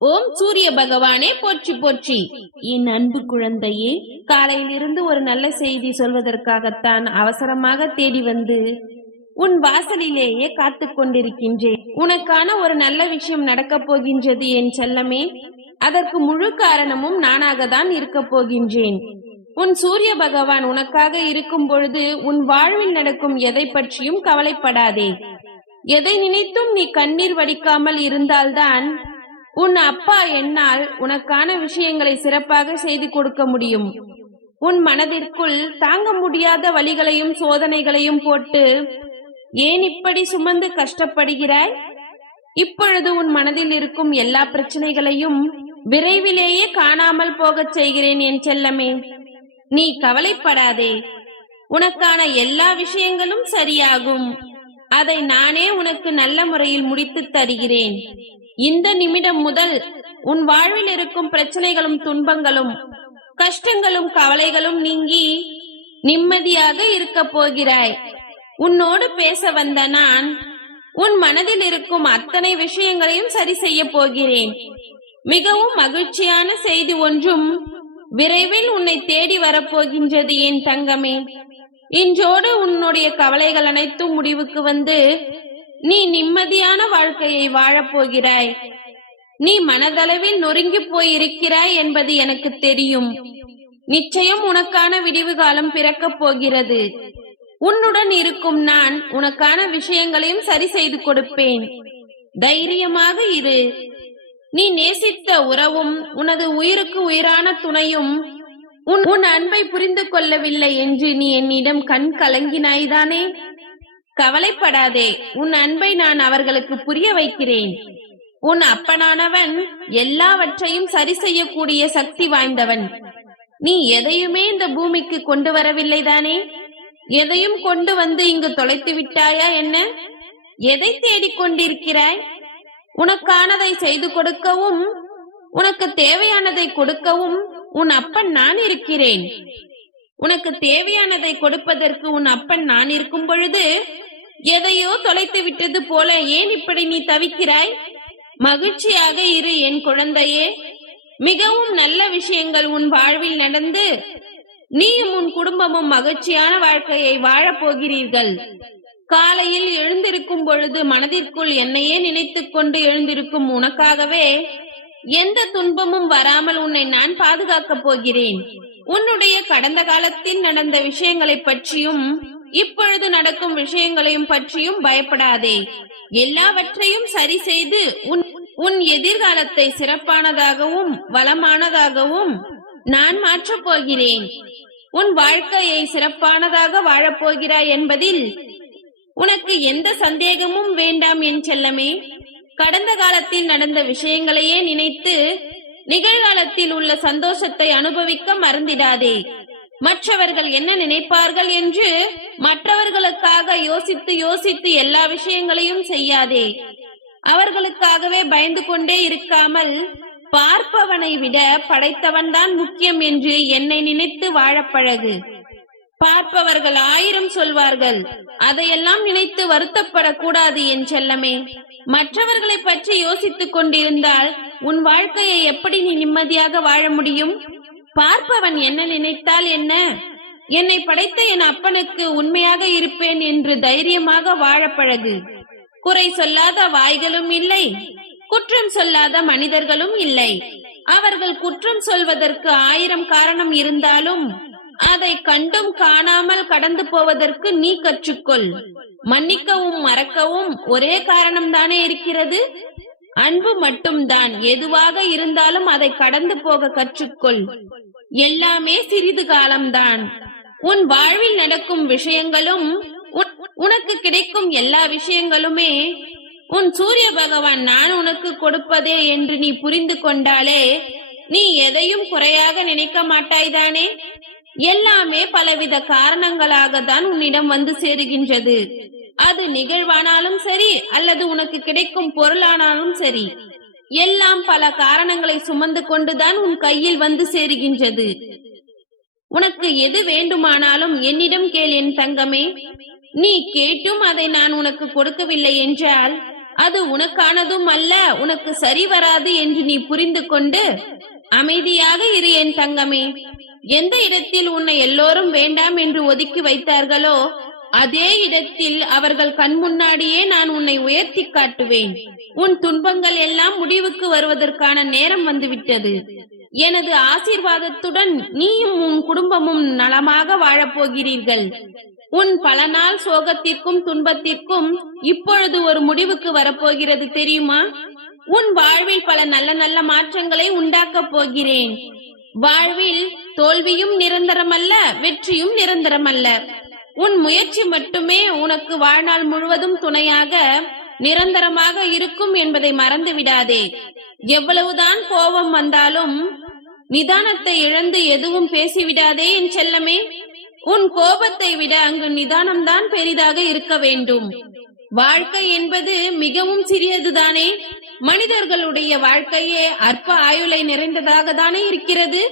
ஓம் சூரிய பகவானே போற்றி போற்றி. என் அன்பு குழந்தையே காலையிலிருந்து ஒரு நல்ல செய்தி சொல்வதற்காகத்தான் அவசரமாக தேடி வந்து உன் வாசலிலேயே காத்துக் கொண்டிருக்கின்றேன். உனக்கான ஒரு நல்ல விஷயம் நடக்கப் போகின்றது என் செல்லமே. அதற்கு முழு காரணமும் நானாக தான் இருக்க போகின்றேன். உன் சூரிய பகவான் உனக்காக இருக்கும் பொழுது உன் வாழ்வில் நடக்கும் எதை பற்றியும் கவலைப்படாதே. எதை நினைத்தும் நீ கண்ணீர் வடிக்காமல் இருந்தால்தான் உன் அப்பா என்னால் உனக்கான விஷயங்களை சிறப்பாக செய்து கொடுக்க முடியும். உன் மனதிற்குள் தாங்க முடியாத வழிகளையும் சோதனைகளையும் போட்டு ஏன் இப்படி சுமந்து கஷ்டப்படுகிறாய்? இப்பொழுது உன் மனதில் இருக்கும் எல்லா பிரச்சனைகளையும் விரைவிலேயே காணாமல் போகச் செய்கிறேன் என் செல்லமே. நீ கவலைப்படாதே. உனக்கான எல்லா விஷயங்களும் சரியாகும். அதை நானே உனக்கு நல்ல முறையில் முடித்துத் தருகிறேன். இந்த நிமிடம் முதல் உன் வாழ்வில் இருக்கும் பிரச்சனைகளும் துன்பங்களும் கஷ்டங்களும் கவலைகளும் நீங்கி நிம்மதியாக இருக்கப் போகிறாய். உன்னோடு பேச வந்த நான் உன் மனதில் இருக்கும் அத்தனை விஷயங்களையும் சரி செய்ய போகிறேன். மிகவும் மகிழ்ச்சியான செய்தி ஒன்றும் விரைவில் உன்னை தேடி வரப்போகின்றது என் தங்கமே. இன்றோடு உன்னுடைய கவலைகள் அனைத்தும் முடிவுக்கு வந்து நீ நிம்மதியான வாழ்க்கையை வாழப் போகிறாய் நீ மனதளவில் நொறுங்கி போயிருக்கிறாய் என்பது எனக்கு தெரியும். நிச்சயம் உனக்கான விடிவு காலம் பிறக்கப் போகிறது. உன்னுடன் இருக்கும் நான் உனக்கான விஷயங்களையும் சரி செய்து கொடுப்பேன். தைரியமாக இரு. நீ நேசித்த உறவும் உனது உயிருக்கு உயிரான துணையும் உன் உன் அன்பை புரிந்து கொள்ளவில்லை என்று நீ என்னிடம் கண் கலங்கினாய்தானே? கவலைப்படாதே. உன் அன்பை நான் அவர்களுக்கு புரிய வைக்கிறேன். உன் அப்பனானவன் எல்லாவற்றையும் சரி செய்யக்கூடிய சக்தி வாய்ந்தவன். நீ எதையுமே இந்த பூமிக்கு கொண்டு வரவில்லை தானே? எதையும் கொண்டு வந்து இங்கு தொலைத்து விட்டாயா என்ன? எதை தேடிக் கொண்டிருக்கிறாய் உனக்கானதை செய்து கொடுக்கவும் உனக்கு தேவையானதை கொடுக்கவும் உன் அப்பன் நான் இருக்கிறேன். உனக்கு தேவையானதை கொடுப்பதற்கு உன் அப்பன் நான் இருக்கும் பொழுது எதையோ தொலைத்து விட்டது போல ஏன் இப்படி நீ தவிக்கிறாய்? மகிழ்ச்சியாக இரு என் குழந்தையே. மிகவும் நல்ல விஷயங்கள் உன் வாழ்வில் நடந்து நீயும் உன் குடும்பமும் மகிழ்ச்சியான வாழ்க்கையை வாழப் போகிறீர்கள். காலையில் எழுந்திருக்கும் பொழுது மனதிற்குள் என்னையே நினைத்துக் கொண்டு எழுந்திருக்கும் உனக்காகவே எந்த துன்பமும் வராமல் உன்னை நான் பாதுகாக்கப் போகிறேன். உன்னுடைய கடந்த காலத்தில் நடந்த விஷயங்களைப் பற்றியும் இப்பொழுது நடக்கும் விஷயங்களையும் பற்றியும் பயப்படாதே. எல்லாவற்றையும் சரி செய்து உன் உன் எதிர்காலத்தை சிறப்பானதாகவும் வளமானதாகவும் நான் மாற்றப் போகிறேன். உன் வாழ்க்கையை சிறப்பானதாக வாழப் போகிறாய் என்பதில் உனக்கு எந்த சந்தேகமும் வேண்டாம் என் செல்லமே. கடந்த காலத்தில் நடந்த விஷயங்களையே நினைத்து நிகழ்காலத்தில் உள்ள சந்தோஷத்தை அனுபவிக்க மறந்திடாதே. மற்றவர்கள் என்ன நினைப்பார்கள் என்று மற்றவர்களுக்காக யோசித்து யோசித்து எல்லா விஷயங்களையும் செய்யாதே. அவர்களுக்காகவே பயந்து கொண்டே இருக்காமல் பார்ப்பவனை விட படைத்தவன் தான் முக்கியம் என்று என்னை நினைத்து வாழப்பழகு பார்ப்பவர்கள் ஆயிரம் சொல்வார்கள் அதையெல்லாம் நினைத்து வருத்தப்படக்கூடாது என் செல்லமே. மற்றவர்களை பற்றி யோசித்துக் கொண்டிருந்தால் உன் வாழ்க்கையை எப்படி நீ நிம்மதியாக வாழ முடியும்? பார்ப்பவன் என்ன நினைத்தால் என்ன? என்னை படைத்த என் அப்பனுக்கு உண்மையாக இருப்பேன் என்று தைரியமாக வாழ பழகு. குறை சொல்லாத வாய்களும் இல்லை. குற்றம் சொல்லாத மனிதர்களும் இல்லை. அவர்கள் குற்றம் சொல்வதற்கு ஆயிரம் காரணம் இருந்தாலும் அதை கண்டும் காணாமல் கடந்து போவதற்கு நீ கற்றுக்கொள். மன்னிக்கவும் மறக்கவும் ஒரே காரணம் தானே இருக்கிறது? அன்பு மட்டும்தான். எதுவாக இருந்தாலும் அதை கடந்து போக கற்றுக்கொள். எல்லாமே சிறிது காலம்தான். உன் வாழ்வில் நடக்கும் விஷயங்களும் உனக்கு கிடைக்கும் எல்லா விஷயங்களுமே உன் சூரிய பகவான் நான் உனக்கு கொடுப்பதே என்று நீ புரிந்து கொண்டாலே நீ எதையும் குறையாக நினைக்க மாட்டாய்தானே எல்லாமே பலவித காரணங்களாக தான் உன்னிடம் வந்து சேருகின்றது. அது நிகழ்வானாலும் சரி அல்லது உனக்கு கிடைக்கும் பொருளானாலும் சரி. எல்லாம் பல காரணங்களை சுமந்து கொண்டுதான் உன் கையில் வந்து சேருகின்றது. உனக்கு எது வேண்டுமானாலும் என்னிடம் கேள் என் தங்கமே. நீ கேட்டும் அதை நான் உனக்கு கொடுக்கவில்லை என்றால் அது உனக்கானதும் அல்ல உனக்கு சரி வராது என்று நீ புரிந்து கொண்டு அமைதியாக இரு என் தங்கமே. எந்த இடத்தில் உன்னை எல்லோரும் வேண்டாம் என்று ஒதுக்கி வைத்தார்களோ அதே இடத்தில் அவர்கள் கண் முன்னாடியே நான் உன்னை உயர்த்தி காட்டுவேன். உன் துன்பங்கள் எல்லாம் முடிவுக்கு வருவதற்கான நேரம் வந்துவிட்டது. எனது ஆசீர்வாதத்துடன் நீயும் உன் குடும்பமும் நலமாக வாழப் போகிறீர்கள் உன் பல நாள் சோகத்திற்கும் துன்பத்திற்கும் இப்பொழுது ஒரு முடிவுக்கு வரப்போகிறது தெரியுமா? உன் வாழ்வில் பல நல்ல நல்ல மாற்றங்களை உண்டாக்கப் போகிறேன். வாழ்வில் தோல்வியும் நிரந்தரமல்ல வெற்றியும் நிரந்தரமல்ல. உன் முயற்சி மட்டுமே உனக்கு வாழ்நாள் முழுவதும் துணையாக நிரந்தரமாக இருக்கும் என்பதை மறந்து விடாதே. எவ்வளவுதான் கோபம் வந்தாலும் நிதானத்தை இழந்து எதுவும் பேசிவிடாதே என் செல்லமே. உன் கோபத்தை விட அங்கு நிதானம்தான் பெரிதாக இருக்க வேண்டும். வாழ்க்கை என்பது மிகவும் சிறியதுதானே. மனிதர்களுடைய வாழ்க்கையே அற்ப ஆயுளை நிறைந்ததாக தானே இருக்கிறது.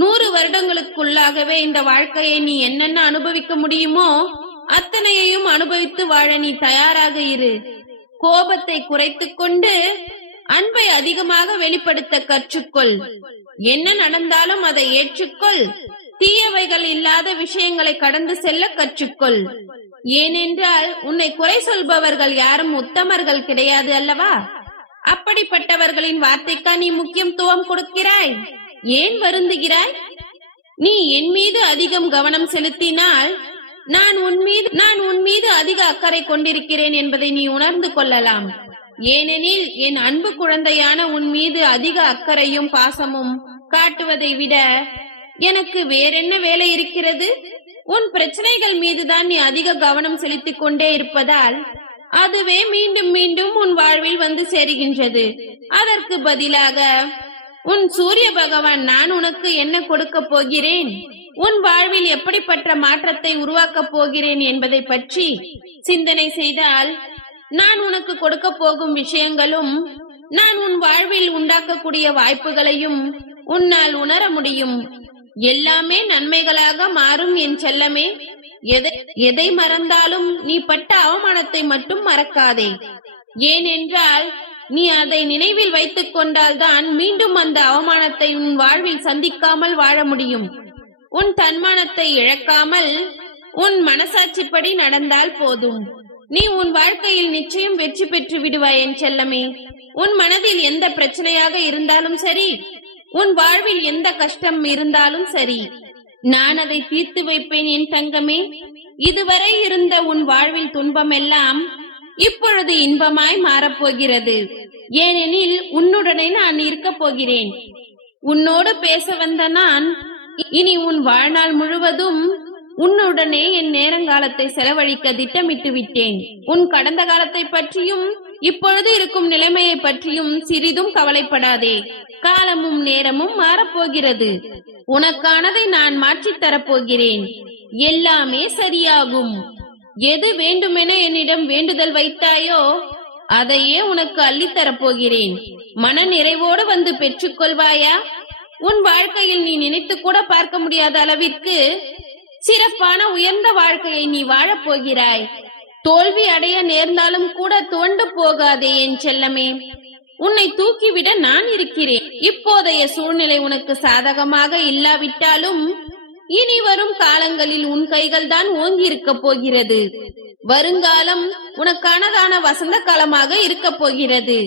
நூறு வருடங்களுக்குள்ளாகவே இந்த வாழ்க்கையை நீ என்னென்ன அனுபவிக்க முடியுமோ அத்தனையையும் அனுபவித்து வாழ நீ தயாராக இரு. கோபத்தை குறைத்துக் கொண்டு அன்பை அதிகமாக வெளிப்படுத்த கற்றுக்கொள். என்ன நடந்தாலும் அதை ஏற்றுக்கொள். தீயவைகள் இல்லாத விஷயங்களை கடந்து செல்ல கற்றுக்கொள். ஏனென்றால் உன்னை குறை சொல்பவர்கள் யாரும் உத்தமர்கள் கிடையாது அல்லவா? அப்படிப்பட்டவர்களின் வார்த்தைக்கா நீ முக்கியத்துவம் கொடுக்கிறாய்? ஏன் வருந்துகிறாய்? நீ என் மீது அதிகம் கவனம் செலுத்தினால் நான் உன் மீது நான் உன் மீது அதிக அக்கறை கொண்டிருக்கிறேன் என்பதை நீ உணர்ந்து கொள்ளலாம். ஏனெனில் என் அன்பு குழந்தையான உன் மீது அதிக அக்கறையும் பாசமும் காட்டுவதை விட எனக்கு வேறென்ன வேலை இருக்கிறது? உன் பிரச்சனைகள் மீதுதான் நீ அதிக கவனம் செலுத்திக் கொண்டே இருப்பதால் அதுவே மீண்டும் மீண்டும் உன் வாழ்வில் வந்து சேருகின்றது. அதற்கு பதிலாக உன் சூரிய பகவான் நான் உனக்கு என்ன கொடுக்க போகிறேன்? உன் வாழ்வில் எப்படிப்பட்ட மாற்றத்தை உருவாக்கப் போகிறேன் என்பதை பற்றி சிந்தனை செய்தால் நான் உனக்கு கொடுக்க போகும் விஷயங்களும் நான் உன் வாழ்வில் உண்டாக்கக்கூடிய வாய்ப்புகளையும் உன்னால் உணர முடியும். எல்லாமே நன்மைகளாக மாறும் என் செல்லமே. எதை எதை மறந்தாலும் நீ பட்ட அவமானத்தை மட்டும் மறக்காதே. ஏனென்றால் நீ அதை நினைவில் வைத்துக் கொண்டால்தான் மீண்டும் அந்த அவமானத்தை உன் வாழ்வில் சந்திக்காமல் வாழ முடியும். உன் தன்மானத்தை இழக்காமல் உன் மனசாட்சிப்படி நடந்தால் போதும். நீ உன் வாழ்க்கையில் நிச்சயம் வெற்றி பெற்று விடுவாய் என் செல்லமே. உன் மனதில் எந்த பிரச்சனையாக இருந்தாலும் சரி உன் வாழ்வில் எந்த கஷ்டம் இருந்தாலும் சரி நான் அதை தீர்த்து வைப்பேன் என் தங்கமே. இதுவரை இருந்த உன் வாழ்வில் துன்பம் எல்லாம் இப்பொழுது இன்பமாய் மாறப்போகிறது. ஏனெனில் உன்னுடனே நான் இருக்கப் போகிறேன். உன்னோடு பேச வந்த நான் இனி உன் வாழ்நாள் முழுவதும் உன்னுடனே என் நேரங்காலத்தை செலவழிக்க திட்டமிட்டு விட்டேன். உன் கடந்த காலத்தை பற்றியும் இப்பொழுது இருக்கும் நிலைமையை பற்றியும் சிறிதும் கவலைப்படாதே. காலமும் நேரமும் மாறப்போகிறது. உனக்கானதை நான் மாற்றித் தரப்போகிறேன் எல்லாமே சரியாகும். எது வேண்டுமென என்னிடம் வேண்டுதல் வைத்தாயோ அதையே உனக்கு அள்ளித்தரப் போகிறேன் மன நிறைவோடு வந்து பெற்றுக்கொள்வாயா? உன் வாழ்க்கையில் நீ நினைத்து கூட பார்க்க முடியாத அளவிற்கு சிறப்பான உயர்ந்த வாழ்க்கையை நீ வாழப்போகிறாய். தோல்வி அடைய நேர்ந்தாலும் கூட தோண்டு போகாதே என் செல்லமே. உன்னை தூக்கிவிட நான் இருக்கிறேன். இப்போதைய சூழ்நிலை உனக்கு சாதகமாக இல்லாவிட்டாலும் இனி வரும் காலங்களில் உன் கைகள் தான் ஓங்கி இருக்க போகிறது. வருங்காலம் உனக்கானதான வசந்த காலமாக இருக்க போகிறது.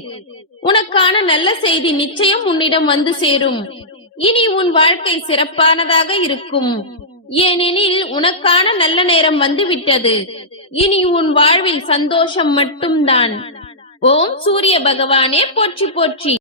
உனக்கான நல்ல செய்தி நிச்சயம் உன்னிடம் வந்து சேரும். இனி உன் வாழ்க்கை சிறப்பானதாக இருக்கும். ஏனெனில் உனக்கான நல்ல நேரம் வந்து விட்டது இனி உன் வாழ்வில் சந்தோஷம் மட்டும்தான். ஓம் சூரிய பகவானே போற்றி போற்றி.